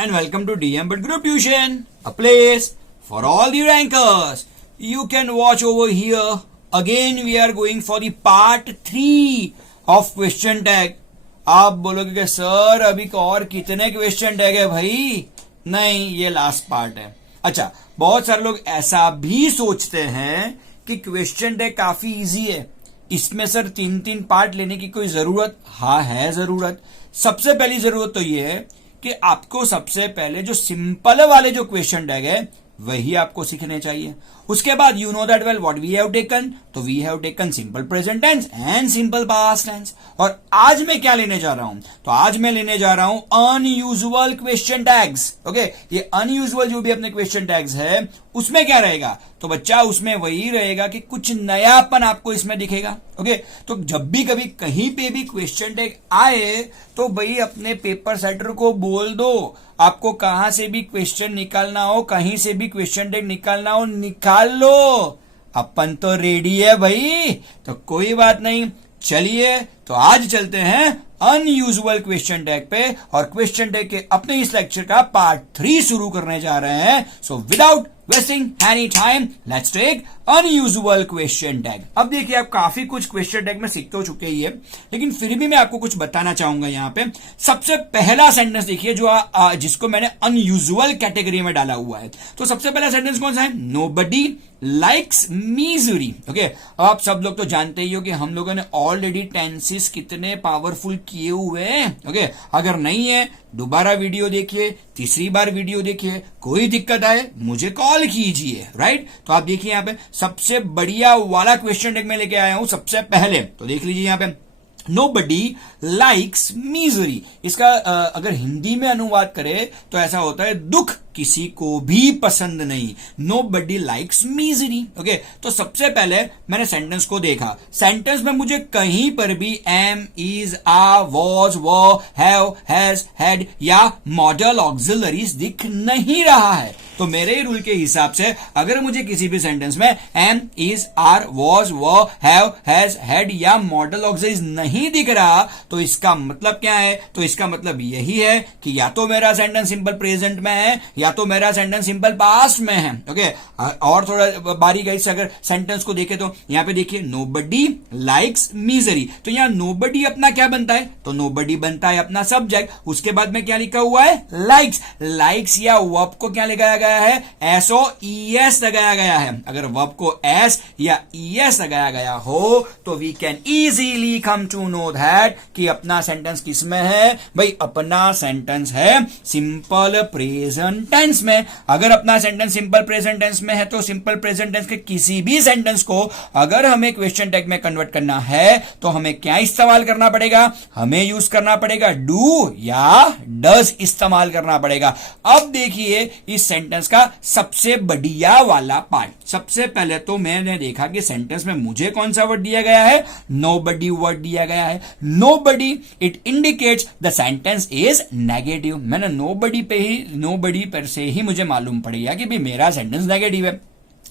and welcome to DM But Group Tuition, a place for all the rankers. You can watch over here. Again we are going for the part 3 of question tag. आप बोलोगे कि sir अभी और कितने question tag है भाई? नहीं, ये लास्ट पार्ट है. अच्छा, बहुत सारे लोग ऐसा भी सोचते हैं कि क्वेश्चन टैग काफी इजी है, इसमें सर 3 पार्ट लेने की कोई जरूरत? हाँ है जरूरत. सबसे पहली जरूरत तो ये है कि आपको सबसे पहले जो सिंपल वाले जो क्वेश्चन टैग है वही आपको सीखने चाहिए. उसके बाद you know that well what we have taken. तो we have taken simple present tense and simple past tense. और आज मैं क्या लेने जा रहा हूं? तो आज मैं लेने जा रहा हूं अनयूजुअल क्वेश्चन टैग्स. ओके, ये अनयूजुअल जो भी अपने क्वेश्चन टैग्स है उसमें क्या रहेगा? तो बच्चा उसमें वही रहेगा कि कुछ नयापन आपको इसमें दिखेगा. ओके, तो जब भी कभी कहीं पे भी क्वेश्चन टैग आए तो भाई अपने पेपर सेटर को बोल दो, आपको कहां से भी क्वेश्चन निकालना हो, कहीं से भी क्वेश्चन टैग निकालना हो, निकाल लो. अपन तो रेडी है भाई, तो कोई बात नहीं. चलिए, तो आज चलते हैं अनयूजुअल क्वेश्चन टैग पे और क्वेश्चन टैग के अपने इस लेक्चर का पार्ट 3 शुरू करने जा रहे हैं. So without wasting any time let's take unusual question tag. अब देखिए, आप काफी कुछ क्वेश्चन टैग में सीख तो चुके ही है, लेकिन फिर भी मैं आपको कुछ बताना चाहूंगा. यहां पे सबसे पहला सेंटेंस देखिए जो जिसको मैंने अनयूजुअल कैटेगरी में डाला हुआ है. तो सबसे पहला सेंटेंस कौन सा है? Nobody likes misery. ओके, अब आप सब लोग तो जानते ही हो कि हम लोगों ने ऑलरेडी टेंसेस कितने पावरफुल किए हुए हैं. ओके, अगर नहीं है दोबारा वीडियो देखिए, तीसरी बार वीडियो देखिए, कोई दिक्कत आए मुझे कॉल कीजिए. राइट, तो आप देखिए यहां पे सबसे बढ़िया वाला क्वेश्चन टैग में लेके आया हूं सबसे पहले. तो देख लीजिए यहां पे Nobody likes misery. इसका अगर हिंदी में अनुवाद करें तो ऐसा होता है दुख किसी को भी पसंद नहीं. Nobody likes misery. ओके, तो सबसे पहले मैंने सेंटेंस को देखा. सेंटेंस में मुझे कहीं पर भी am, is, are, was, were, have, has, had या मॉडल ऑक्सिलरीज दिख नहीं रहा है. तो मेरे रूल के हिसाब से अगर मुझे किसी भी सेंटेंस में am, is, are, was, were, have, has, had या मॉडल ऑक्सिलरीज नहीं दिख रहा तो इसका मतलब क्या है? तो इसका मतलब यही है कि या तो मेरा सेंटेंस सिंपल प्रेजेंट में है या तो मेरा सेंटेंस सिंपल पास्ट में है. ओके, और थोड़ा बारीकाई से अगर सेंटेंस को देखें तो यहां पे देखिए नोबडी लाइक्स मिजरी. तो यहां नोबडी अपना क्या बनता है? तो नोबडी बनता है अपना सब्जेक्ट. उसके बाद में क्या लिखा हुआ है? लाइक्स. लाइक्स या वर्ब को क्या लगाया गया है? SOES लगाया गया है. अगर वर्ब को एस या ES लगाया गया हो तो we can easily come to know that कि अपना सेंटेंस किस में है भाई? अपना सेंटेंस है सिंपल प्रेजेंट टेंस में. अगर अपना सेंटेंस सिंपल प्रेजेंट टेंस में है तो सिंपल प्रेजेंट टेंस के किसी भी सेंटेंस को अगर हमें क्वेश्चन टैग में कन्वर्ट करना है तो हमें क्या इस्तेमाल करना पड़ेगा? हमें यूज करना पड़ेगा डू या डज इस्तेमाल करना पड़ेगा. अब देखिए इस सेंटेंस का सबसे बढ़िया वाला पार्ट. सबसे पहले तो मैंने देखा कि सेंटेंस में मुझे कौन सा वर्ड दिया गया है? नोबडी वर्ड दिया गया है. Nobody it indicates the sentence is negative. मैंने नोबडी पर से ही मुझे मालूम पड़ गया कि भाई मेरा सेंटेंस नेगेटिव है.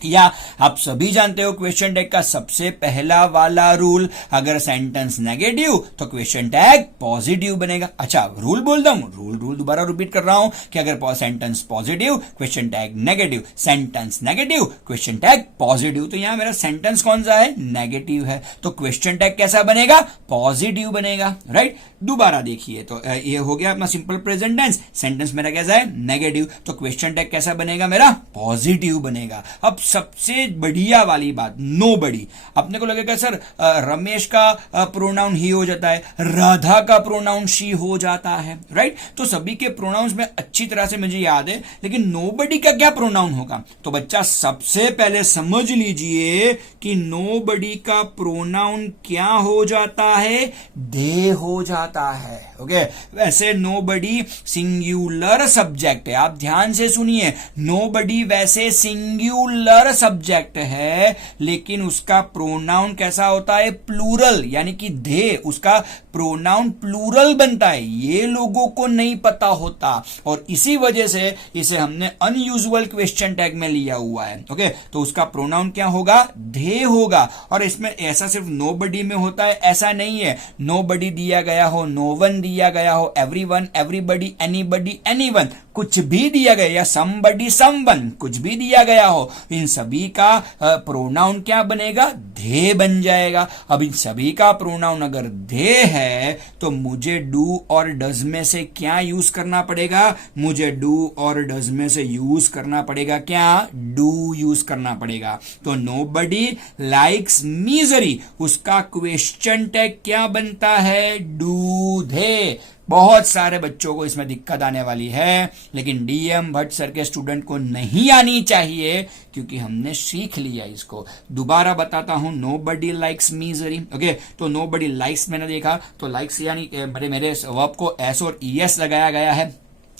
या आप सभी जानते हो क्वेश्चन टैग का सबसे पहला वाला रूल, अगर सेंटेंस नेगेटिव तो क्वेश्चन टैग पॉजिटिव बनेगा. अच्छा, रूल बोलता हूं, रूल दोबारा रिपीट कर रहा हूं कि अगर sentence positive question tag negative, sentence negative question tag positive. तो यहां मेरा सेंटेंस कौन सा है? नेगेटिव है. तो क्वेश्चन टैग कैसा बनेगा? पॉजिटिव बनेगा. राइट, दोबारा देखिए, तो ये हो गया अपना सिंपल प्रेजेंट टेंस. सेंटेंस मेरा कैसा है? नेगेटिव. तो क्वेश्चन टैग कैसा बनेगा मेरा? पॉजिटिव बनेगा. अब सबसे बढ़िया वाली बात, नोबडी. अपने को लगेगा सर रमेश का प्रोनाउन ही हो जाता है, राधा का प्रोनाउन शी हो जाता है. राइट, तो सभी के प्रोनाउंस में अच्छी तरह से मुझे याद है, लेकिन नोबडी का क्या प्रोनाउन होगा? तो बच्चा सबसे पहले समझ लीजिए कि नोबडी का प्रोनाउन क्या हो जाता है? दे हो जाता है. ओके, वैसे नोबडी सिंगुलर सब्जेक्ट है. आप ध्यान से सुनिए, नोबडी वैसे सिंगुलर सब्जेक्ट है, लेकिन उसका प्रोनाउन कैसा होता है? प्लूरल, यानी कि दे. उसका प्रोनाउन प्लूरल बनता है. ये लोगों को नहीं पता होता और इसी वजह से इसे हमने अनयूजुअल क्वेश्चन टैग में लिया हुआ है. ओके, तो उसका प्रोनाउन क्या होगा? दे होगा. और इसमें ऐसा सिर्फ नोबडी में होता है ऐसा नहीं है. नोबडी दिया गया हो, नो वन दिया गया हो, एवरीवन, एवरीबडी, एनीबडी, एनीवन, कुछ भी दिया गया या somebody someone कुछ भी दिया गया हो, इन सभी का प्रोनाउन क्या बनेगा? दे बन जाएगा। अब इन सभी का प्रोनाउन अगर दे है तो मुझे डू और डज में से क्या यूज करना पड़ेगा? मुझे डू और डज में से यूज करना पड़ेगा क्या? डू यूज करना पड़ेगा। तो nobody likes misery, उसका क्वेश्चन टैग क्या बनता है? Do they. बहुत सारे बच्चों को इसमें दिक्कत आने वाली है, लेकिन डीएम भट्ट सर के स्टूडेंट को नहीं आनी चाहिए, क्योंकि हमने सीख लिया इसको। दोबारा बताता हूं, nobody likes misery। ओके, तो nobody likes मैंने देखा, तो likes यानी मेरे वर्ब को एस और ईएस लगाया गया है।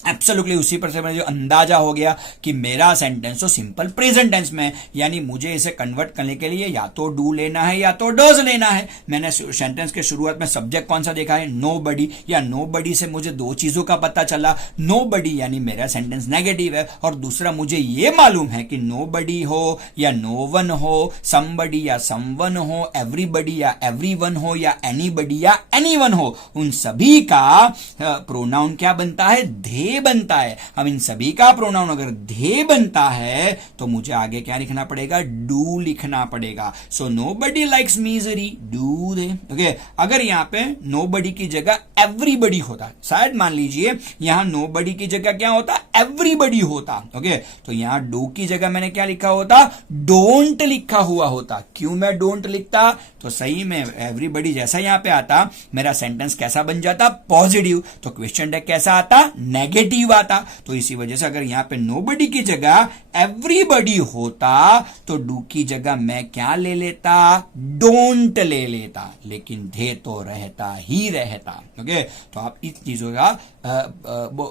एब्सोल्युटली उसी पर से मुझे जो अंदाजा हो गया कि मेरा सेंटेंस तो सिंपल प्रेजेंट टेंस में, यानी मुझे इसे कन्वर्ट करने के लिए या तो डू लेना है या तो डज लेना है। मैंने सेंटेंस के शुरुआत में सब्जेक्ट कौन सा देखा है? नोबडी, या नोबडी से मुझे दो चीजों का पता चला। नोबडी यानी मेरा सेंटेंस नेगेटिव है, और दूसरा मुझे ये मालूम है कि नोबडी हो या नो वन हो, समबडी या समवन हो, एवरीबडी या एवरीवन हो, या एनीबडी या एनीवन हो, उन सभी का प्रोनाउन क्या बनता है? दे बनता है। अब इन सभी का प्रोनाउन अगर दे बनता है तो मुझे आगे क्या लिखना पड़ेगा? डू लिखना पड़ेगा। So nobody likes misery, do they. Okay, अगर यहां पे नोबडी की जगह एवरीबडी होता, शायद मान लीजिए यहां नोबडी की जगह क्या होता? एवरीबडी होता। ओके, तो यहां डू की जगह मैंने क्या लिखा होता? डोंट लिखा हुआ होता। क्यों मैं डोंट लिखता? तो सही में एवरीबडी जैसा यहां पे आता, मेरा सेंटेंस कैसा बन जाता? पॉजिटिव। तो क्वेश्चन टैग कैसा आता? नेगेटिव आता। तो इसी वजह से अगर यहां पे नोबडी की जगह एवरीबडी होता तो डू की जगह मैं क्या ले लेता? डोंट ले लेता, लेकिन दे तो रहता ही रहता। ओके, तो आप इस चीजों का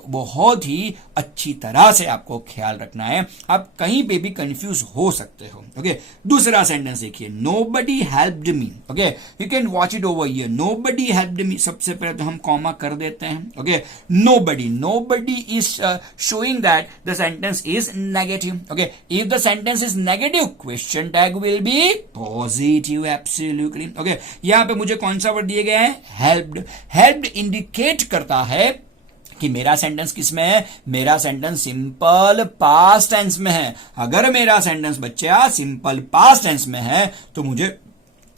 बहुत ही अच्छी तरह से आपको ख्याल रखना है, आप कहीं पे भी कंफ्यूज हो सकते हो। ओके, दूसरा सेंटेंस देखिए, nobody helped me. Okay, you can watch it over here. Nobody helped me, सबसे पहले तो हम कॉमा कर देते हैं। Okay, nobody is showing that the sentence is negative. Okay, if the sentence is negative, question tag will be positive. Absolutely. Okay, यहां पे मुझे कौन सा वर्ड दिए गए हैं? helped. helped indicate करता है कि मेरा सेंटेंस किस में है? मेरा सेंटेंस सिंपल पास्ट टेंस में है। अगर मेरा सेंटेंस बच्चा सिंपल पास्ट टेंस में है तो मुझे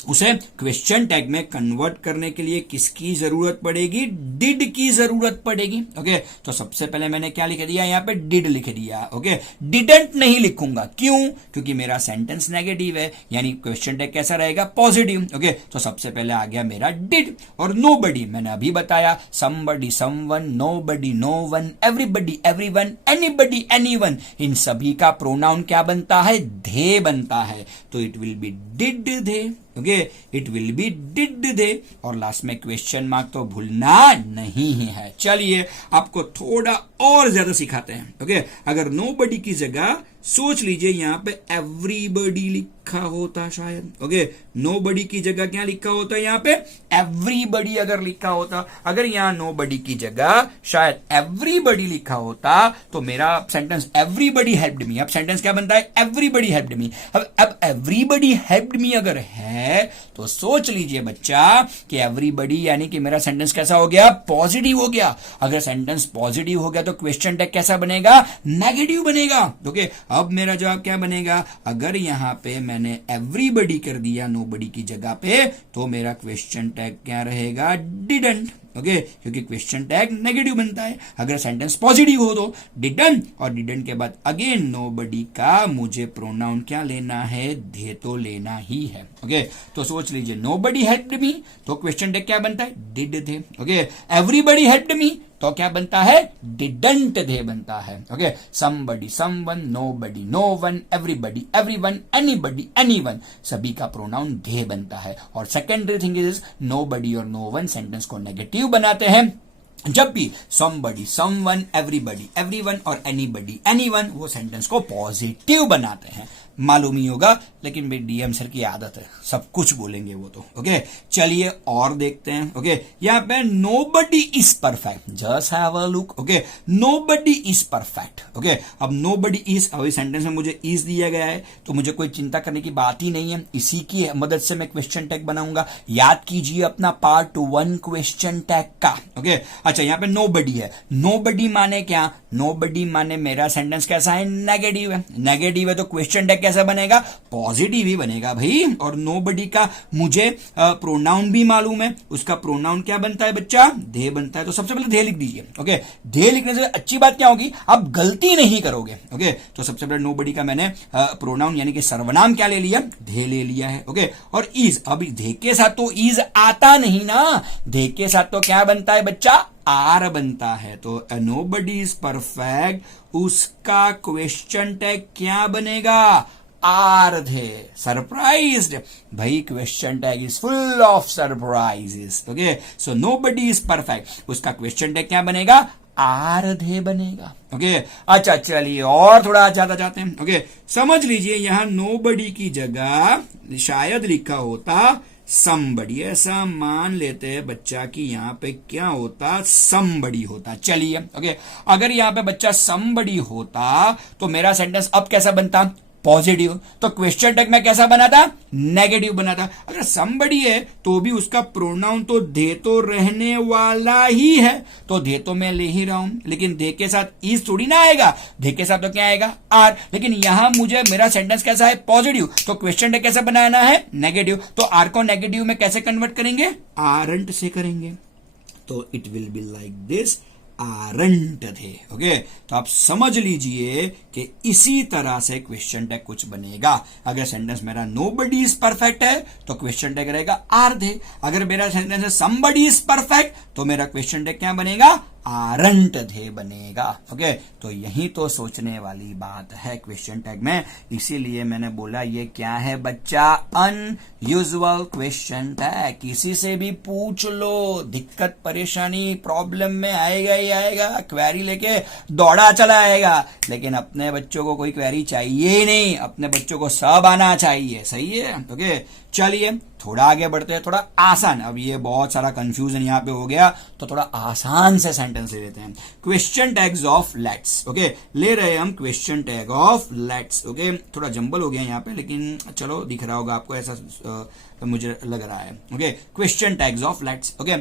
उसे क्वेश्चन टैग में कन्वर्ट करने के लिए किसकी जरूरत पड़ेगी? डिड की जरूरत पड़ेगी। ओके, तो सबसे पहले मैंने क्या लिख दिया? यहां पे डिड लिख दिया। ओके, डिडंट नहीं लिखूंगा। क्यों? क्योंकि मेरा सेंटेंस नेगेटिव है, यानी क्वेश्चन टैग कैसा रहेगा? पॉजिटिव। ओके, तो सबसे पहले आ गया मेरा डिड। और नोबडी मैंने अभी बताया, somebody someone, nobody no one, everybody everyone, anybody anyone, इन सभी का प्रोनाउन क्या बनता है? दे बनता है। तो it will be did they. Okay, it will be did they, और लास्ट में क्वेश्चन मार्क तो भूलना नहीं है। चलिए आपको थोड़ा और ज्यादा सिखाते हैं। ओके, अगर नोबडी की जगह सोच लीजिए यहां पे एवरीबडी लिखा होता शायद। ओके, नोबडी की जगह क्या लिखा होता? यहां पे एवरीबडी अगर लिखा होता, अगर यहां नोबडी की जगह शायद एवरीबडी लिखा होता तो मेरा सेंटेंस एवरीबडी हेल्प्ड मी, अब सेंटेंस क्या बनता है? एवरीबडी हेल्प्ड मी। अब एवरीबडी हेल्प्ड मी अगर है तो सोच लीजिए बच्चा कि एवरीबडी यानी कि मेरा सेंटेंस कैसा हो गया? पॉजिटिव हो गया। अगर सेंटेंस पॉजिटिव हो गया तो क्वेश्चन टैग कैसा बनेगा? नेगेटिव बनेगा। ओके, अब मेरा जवाब क्या बनेगा? अगर यहां पे मैंने एवरीबडी कर दिया नोबडी की जगह पे तो मेरा क्वेश्चन टैग क्या रहेगा? डिडंट। ओके, क्योंकि क्वेश्चन टैग नेगेटिव बनता है। अगर सेंटेंस पॉजिटिव हो तो डिडंट, और डिडंट के बाद अगेन नोबडी का मुझे प्रोनाउन क्या लेना है? दे तो लेना ही है। ओके, तो सोच लीजिए नोबडी हेल्प्ड मी तो क्वेश्चन टैग क्या बनता है? Did they. Okay, everybody helped me तो क्या बनता है? डिडंट दे बनता है। Okay, somebody someone, nobody no one, everybody everyone, anybody anyone, सभी का प्रोनाउन दे बनता है। और सेकेंडरी थिंग इज नोबडी और नो वन सेंटेंस को नेगेटिव बनाते हैं जब भी समबडी समवन, एवरीबडी एवरीवन और एनीबडी एनीवन वो सेंटेंस को पॉजिटिव बनाते हैं। मालूम ही होगा, लेकिन भाई डीएम सर की आदत है, सब कुछ बोलेंगे वो तो। ओके, चलिए और देखते हैं। ओके, यहाँ पे nobody is perfect, just have a look. Okay, nobody is perfect. Okay, अब नोबडी इज, अभी सेंटेंस में मुझे इज दिया गया है तो मुझे कोई चिंता करने की बात ही नहीं है, इसी की मदद से मैं क्वेश्चन टैग बनाऊंगा। याद कीजिए अपना पार्ट 1 क्वेश्चन टैग का। ओके, अच्छा यहाँ पे नोबडी है, नोबडी माने क्या? नोबडी माने मेरा सेंटेंस कैसा है? नेगेटिव है। नेगेटिव है तो क्वेश्चन टैग कैसा बनेगा? पॉजिटिव ही बनेगा भाई। और नोबडी का मुझे प्रोनाउन भी मालूम है, उसका प्रोनाउन क्या बनता है बच्चा? दे बनता है। तो सबसे पहले दे लिख दीजिए। ओके, दे लिखने से अच्छी बात क्या होगी? आप गलती नहीं करोगे। ओके, तो सबसे पहले नोबडी का मैंने प्रोनाउन यानी कि सर्वनाम क्या ले लिया? दे ले लिया है। ओके, और इज, अभी दे के साथ तो इज आता नहीं ना, दे के साथ तो क्या बनता है बच्चा? आर बनता है। तो नोबडी इज परफेक्ट, उसका क्वेश्चन टैग क्या बनेगा? आर थे। सरप्राइज्ड, भाई question tag is full of surprises. Okay, so nobody is perfect, उसका क्वेश्चन टैग क्या बनेगा? आरधे बनेगा। ओके, अच्छा चलिए और थोड़ा ज्यादा जाते हैं। ओके, समझ लीजिए यहां नोबडी की जगह शायद लिखा होता समबडी, ऐसा मान लेते हैं बच्चा कि यहां पे क्या होता? समबडी होता। चलिए, ओके, अगर यहां पे बच्चा समबडी होता तो मेरा सेंटेंस अब कैसा बनता? पॉजिटिव। तो क्वेश्चन टैग में कैसा बना था? नेगेटिव बना था। अगर समबडी है तो भी उसका प्रोनाउन तो दे तो रहने वाला ही है, तो दे तो मैं ले ही रहा हूं, लेकिन दे के साथ इज थोड़ी ना आएगा, दे के साथ तो क्या आएगा? आर। लेकिन यहां मुझे मेरा सेंटेंस कैसा है? पॉजिटिव, तो क्वेश्चन टैग कैसा बनाना है? नेगेटिव। तो आर को नेगेटिव में कैसे कन्वर्ट करेंगे? आरंट से करेंगे। तो it will be like this, aren't थे। ओके, तो आप समझ लीजिए कि इसी तरह से क्वेश्चन टैग कुछ बनेगा। अगर सेंटेंस मेरा नोबडी इज परफेक्ट है तो क्वेश्चन टैग रहेगा आर थे। अगर मेरा सेंटेंस है समबडी इज परफेक्ट तो मेरा क्वेश्चन टैग क्या बनेगा? आरंट थे बनेगा। ओके, तो यही तो सोचने वाली बात है क्वेश्चन टैग में, इसीलिए मैंने बोला ये क्या है बच्चा? Unusual question tag. किसी से भी पूछ लो, दिक्कत परेशानी प्रॉब्लम में आएगा ही आएगा, क्वेरी लेके दौड़ा चला आएगा, लेकिन अपने बच्चों को कोई क्वेरी चाहिए ही नहीं, अपने बच्चों को सब आना चाहिए। सही है? ओके, चलिए थोड़ा आगे बढ़ते हैं, थोड़ा आसान। अब ये बहुत सारा कंफ्यूजन यहां पे हो गया तो थोड़ा आसान से सेंटेंस ले लेते हैं। Question tags of let's. Okay, ले रहे हैं हम question tag of let's. Okay, थोड़ा जंबल हो गया यहाँ पे, लेकिन चलो दिख रहा होगा आपको, ऐसा मुझे लग रहा है। Okay, question tags of let's. Okay,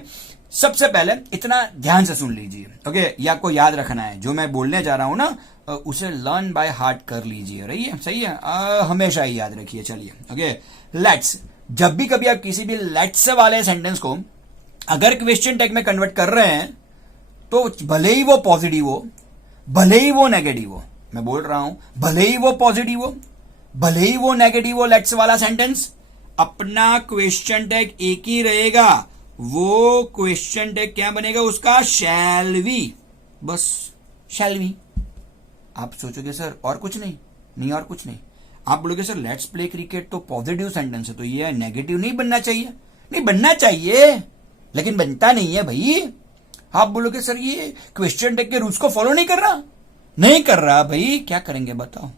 सबसे पहले इतना ध्यान से सुन लीजिए। ओके, या आपको याद रखना है जो मैं बोलने जा रहा हूं ना, उसे लर्न बाय हार्ट कर लीजिए। रही है? सही है? हमेशा ही याद रखिए। चलिए, ओके, लेट्स। जब भी कभी आप किसी भी लेट्स वाले सेंटेंस को अगर क्वेश्चन टैग में कन्वर्ट कर रहे हैं तो भले ही वो पॉजिटिव हो, भले ही वो नेगेटिव हो, मैं बोल रहा हूं भले ही वो पॉजिटिव हो, भले ही वो नेगेटिव हो, लेट्स वाला सेंटेंस, अपना क्वेश्चन टैग एक ही रहेगा। वो क्वेश्चन टैग क्या बनेगा उसका? Shall we. बस शैल वी। आप सोचोगे सर और कुछ नहीं? नहीं, और कुछ नहीं। आप बोलोगे सर लेट्स प्ले क्रिकेट तो पॉजिटिव सेंटेंस है, तो ये नेगेटिव नहीं बनना चाहिए। नहीं बनना चाहिए, लेकिन बनता नहीं है भाई। आप बोलोगे सर ये क्वेश्चन टैग के रूल्स को फॉलो नहीं कर रहा। नहीं कर रहा भाई, क्या करेंगे बताओ?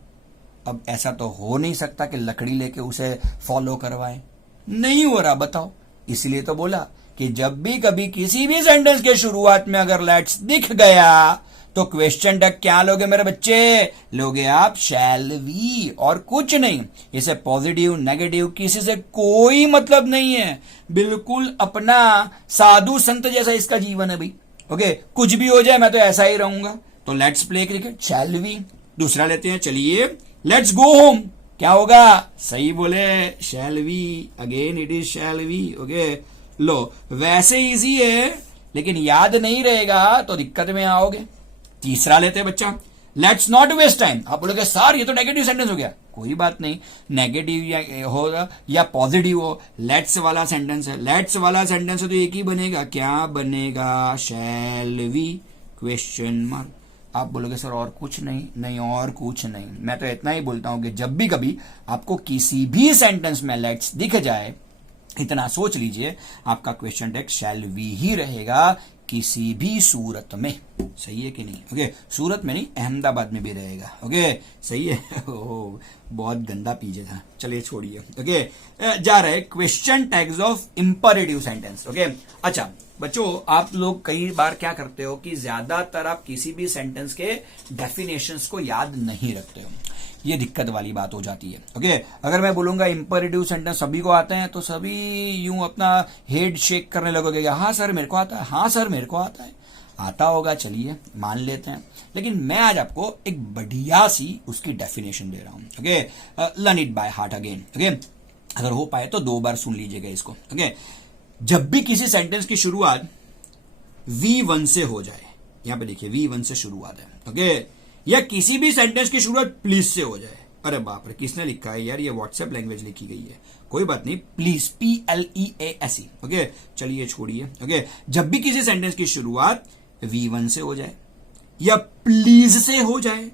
अब ऐसा तो हो नहीं सकता कि लकड़ी लेके उसे फॉलो करवाए। नहीं हो रहा, बताओ। इसलिए तो बोला कि जब भी कभी किसी भी सेंटेंस के शुरुआत में अगर लेट्स दिख गया तो क्वेश्चन टैग क्या लोगे मेरे बच्चे? लोगे आप शैल वी, और कुछ नहीं। इसे पॉजिटिव नेगेटिव किसी से कोई मतलब नहीं है, बिल्कुल अपना साधु संत जैसा इसका जीवन है भाई। ओके, कुछ भी हो जाए मैं तो ऐसा ही रहूंगा। तो let's play cricket, shall we. दूसरा लेते हैं, चलिए, लेट्स गो होम। क्या होगा? सही बोले, shall we. Again it is shall we. Okay, लो वैसे इजी है लेकिन याद नहीं रहेगा तो दिक्कत में आओगे। तीसरा लेते हैं बच्चा, लेट्स नॉट वेस्ट टाइम। आप बोलोगे सर ये तो नेगेटिव सेंटेंस हो गया। कोई बात नहीं, नेगेटिव हो या पॉजिटिव हो, लेट्स वाला सेंटेंस है। लेट्स वाला सेंटेंस है तो एक ही बनेगा। क्या बनेगा? Shall we question mark. आप बोलोगे सर और कुछ नहीं? नहीं, और कुछ नहीं। मैं तो इतना ही बोलता हूं कि जब भी कभी आपको किसी भी सेंटेंस में लेट्स दिख जाए, इतना सोच लीजिए आपका क्वेश्चन टैग शैल वी ही रहेगा। किसी भी सूरत में। सही है कि नहीं? ओके, सूरत में नहीं, अहमदाबाद में भी रहेगा। ओके, सही है। ओह, बहुत गंदा पीछे था, चलिए छोड़िए। ओके, जा रहे question tags of imperative sentence. Okay, अच्छा बच्चों, आप लोग कई बार क्या करते हो कि ज्यादातर आप किसी भी सेंटेंस के डेफिनेशंस को याद नहीं रखते हो। ये दिक्कत वाली बात हो जाती है। ओके, अगर मैं बोलूंगा इंपरेटिव सेंटेंस सभी को आते हैं, तो सभी यूं अपना हेड शेक करने लगोगे, हाँ सर मेरे को आता है, हाँ सर मेरे को आता है। आता होगा, चलिए मान लेते हैं, लेकिन मैं आज आपको एक बढ़िया सी उसकी डेफिनेशन दे रहा हूं। Okay, learn it by heart again. Okay, अगर हो पाए तो 2 बार सुन लीजिएगा इसको। ओके, जब भी किसी सेंटेंस की शुरुआत V1 से हो जाए, यहां पे देखिए V1 से शुरुआत है। ओके, या किसी भी सेंटेंस की शुरुआत प्लीज से हो जाए। अरे बाप रे, किसने लिखा है यार? ये व्हाट्सएप लैंग्वेज लिखी गई है, कोई बात नहीं, प्लीज, PLEASE। ओके, चलिए छोड़िए। ओके, जब भी किसी सेंटेंस की शुरुआत V1 से हो जाए, या प्लीज से हो जाए,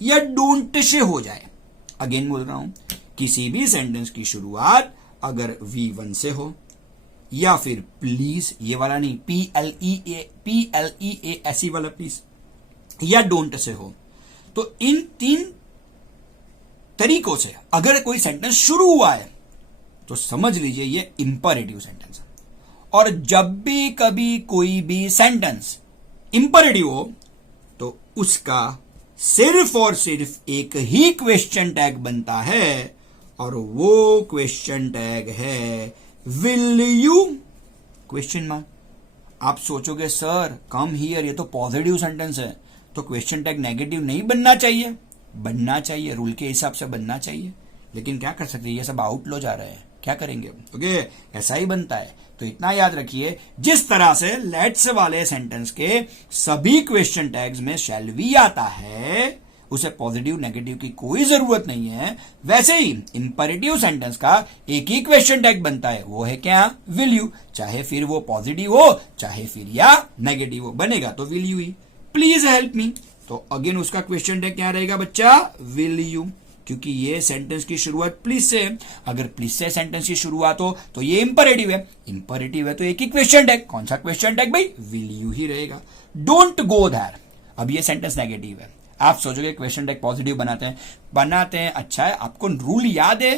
या डोंट से हो जाए, अगेन बोल रहा हूं, किसी भी सेंटेंस की शुरुआत अगर V1 से हो, या फिर प्लीज, ये वाला नहीं, PLEASE वाला प्लीज, या डोंट से हो, तो इन 3 तरीकों से अगर कोई सेंटेंस शुरू हुआ है तो समझ लीजिए ये इंपरेटिव सेंटेंस है। और जब भी कभी कोई भी सेंटेंस इंपरेटिव हो तो उसका सिर्फ और सिर्फ एक ही क्वेश्चन टैग बनता है, और वो क्वेश्चन टैग है विल यू क्वेश्चन मार्क। आप सोचोगे सर कम हियर, ये तो पॉजिटिव सेंटेंस है, तो क्वेश्चन टैग नेगेटिव नहीं बनना चाहिए? बनना चाहिए, रूल के हिसाब से बनना चाहिए, लेकिन क्या कर सकते हैं, ये सब आउटलो जा रहे हैं, क्या करेंगे? ओके, ऐसा ही बनता है। तो इतना याद रखिए, जिस तरह से लेट्स वाले सेंटेंस के सभी क्वेश्चन टैग्स में शैल वी आता है, उसे पॉजिटिव नेगेटिव की कोई जरूरत नहीं है, वैसे ही इंपरेटिव सेंटेंस का एक ही क्वेश्चन टैग बनता है, वो है क्या? Will you. चाहे फिर वो पॉजिटिव हो, चाहे फिर या नेगेटिव हो, बनेगा तो will you he. Please help me, तो अगेन उसका क्वेश्चन टैग क्या रहेगा बच्चा? विल यू, क्योंकि ये सेंटेंस की शुरुआत प्लीज से है। अगर प्लीज से सेंटेंस की शुरुआत हो तो ये इंपरेटिव है, इंपरेटिव है तो एक ही क्वेश्चन टैग, कौन सा क्वेश्चन टैग भाई? विल यू ही रहेगा। डोंट गो देयर, अब ये सेंटेंस नेगेटिव है, आप सोचोगे क्वेश्चन टैग पॉजिटिव बनाते हैं, अच्छा है, आपको रूल याद है,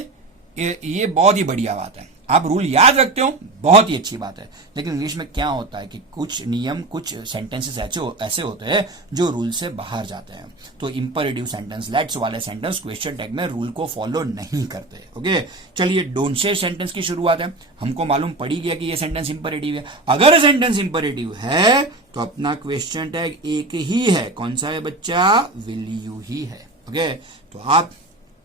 ये बहुत ही बढ़िया बात है, आप रूल याद रखते हो, बहुत ही अच्छी बात है। लेकिन इंग्लिश में क्या होता है कि कुछ नियम, कुछ सेंटेंसेस ऐसे होते हैं जो रूल से बाहर जाते हैं। तो इंपरेटिव सेंटेंस, लेट्स वाले सेंटेंस क्वेश्चन टैग में रूल को फॉलो नहीं करते। ओके, चलिए डोंट से सेंटेंस की शुरुआत है, हमको मालूम पड़ ही गया कि ये सेंटेंस इंपरेटिव है। अगर सेंटेंस इंपरेटिव है तो अपना क्वेश्चन टैग एक ही है, कौन सा है बच्चा? विल यू ही है। ओके, तो आप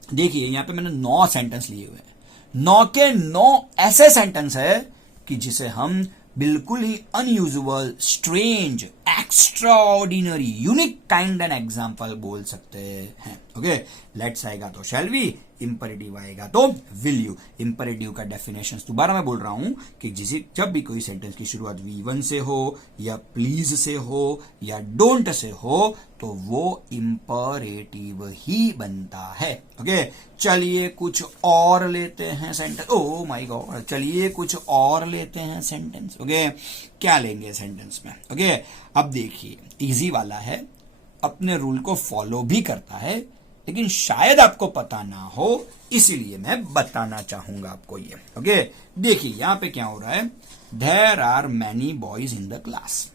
देखिए यहां पे मैंने 9 सेंटेंस लिए हुए हैं, 9 के 9 ऐसे सेंटेंस है कि जिसे हम बिल्कुल ही unusual, strange, extraordinary, unique kind and example बोल सकते हैं। ओके, लेट्स आएगा तो शैल वी, इंपरेटिव आएगा तो विल यू। इंपरेटिव का डेफिनेशन दोबारा मैं बोल रहा हूं कि जब भी कोई सेंटेंस की शुरुआत V1 से हो, या प्लीज से हो, या डोंट से हो, तो वो इंपरेटिव ही बनता है। ओके, चलिए कुछ और लेते हैं सेंटेंस। ओ माय गॉड, चलिए कुछ और लेते हैं सेंटेंस। ओके, क्या लेंगे सेंटेंस में? ओके, अब देखिए इजी वाला है, अपने रूल को फॉलो भी करता है, लेकिन शायद आपको पता ना हो, इसीलिए मैं बताना चाहूंगा आपको ये। ओके, देखिए यहां पे क्या हो रहा है, there are many boys in the class.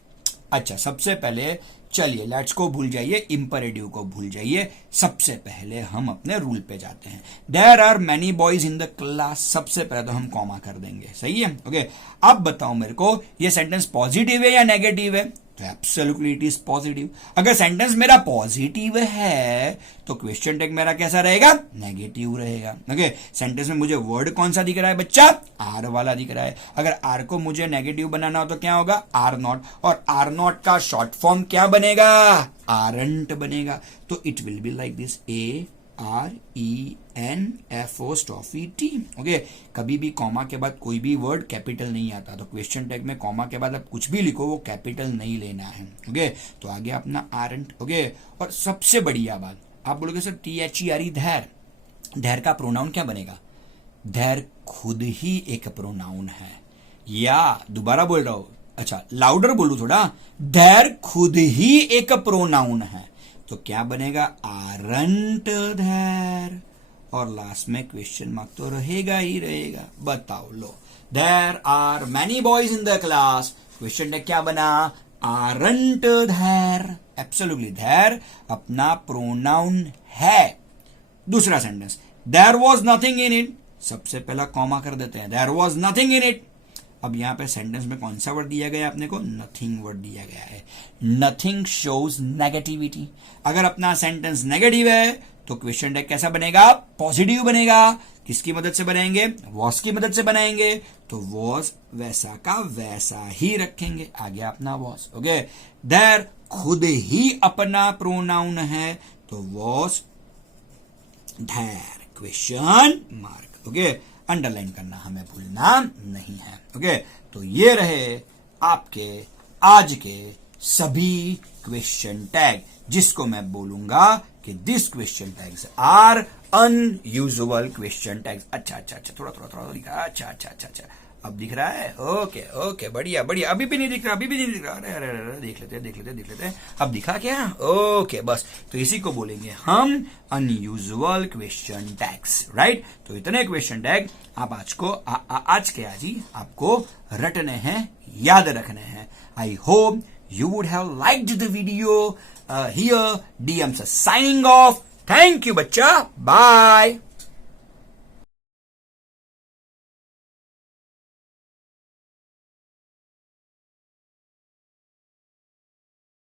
अच्छा, सबसे पहले चलिए लेट्स को भूल जाइए, इंपरेटिव को भूल जाइए, सबसे पहले हम अपने रूल पे जाते हैं। There are many boys in the class, सबसे पहले तो हम कॉमा कर देंगे, सही है? ओके, अब बताओ मेरे को ये सेंटेंस पॉजिटिव है या नेगेटिव है? तो एब्सोल्युटली इट इज पॉजिटिव। अगर सेंटेंस मेरा पॉजिटिव है तो क्वेश्चन टैग मेरा कैसा रहेगा? नेगेटिव रहेगा। ओके, सेंटेंस में मुझे वर्ड कौन सा दिख रहा है बच्चा? आर वाला दिख रहा है। अगर आर को मुझे नेगेटिव बनाना हो तो क्या होगा? आर नॉट, और आर नॉट का शॉर्ट फॉर्म क्या बनेगा? आरंट बनेगा। तो it will be like this, ARENFOST। Okay, कभी भी कॉमा के बाद कोई भी वर्ड कैपिटल नहीं आता, तो क्वेश्चन टैग में कॉमा के बाद आप कुछ भी लिखो वो कैपिटल नहीं लेना है। ओके, तो आगे अपना आरंट। ओके, और सबसे बढ़िया बात, आप बोलोगे सर THERE, धैर, धैर का प्रोनाउन क्या बनेगा? धैर खुद ही एक प्रोनाउन है। या दोबारा बोल रहा हूं, अच्छा लाउडर बोलू थोड़ा, देयर खुद ही एक प्रोनाउन है, तो क्या बनेगा, आरंट देयर, और लास्ट में क्वेश्चन मार्क तो रहेगा ही रहेगा। बताओ लो, there are many boys in the class, question tag क्या बना, आरंट देयर। एब्सोल्युटली, देयर अपना प्रोनाउन है। दूसरा sentence, there was nothing in it, सबसे पहला कॉमा कर देते हैं, there was nothing in it. अब यहां पे सेंटेंस में कौन सा वर्ड दिया गया है अपने को, नथिंग वर्ड दिया गया है। नथिंग शोज नेगेटिविटी, अगर अपना सेंटेंस नेगेटिव है तो क्वेश्चन टैग कैसा बनेगा, पॉजिटिव बनेगा। किसकी मदद से बनाएंगे, वॉज की मदद से बनाएंगे, तो वॉज वैसा का वैसा ही रखेंगे, आ गया अपना वॉज। ओके, देयर खुद ही अपना प्रोनाउन है, तो was there, question mark. Okay, underline करना हमें भूलना नहीं है। ओके, तो ये रहे आपके आज के सभी क्वेश्चन टैग, जिसको मैं बोलूंगा कि this question tags are unusual question tags. अच्छा अच्छा अच्छा, थोड़ा थोड़ा थोड़ा दिखा, अच्छा अच्छा अच्छा अच्छा, अब दिख रहा है। ओके ओके, बढ़िया बढ़िया, अभी भी नहीं दिख रहा, अभी भी नहीं दिख रहा, अरे अरे अरे, देख लेते देख लेते देख लेते, अब दिखा क्या, ओके बस, तो इसी को बोलेंगे हम अनयूजुअल क्वेश्चन टैग्स, राइट। तो इतने क्वेश्चन टैग आप आज को आज के आज ही आपको रटने हैं, याद रखने हैं। I hope you would have liked the video. Here DMs are signing off. Thank you बच्चा, bye.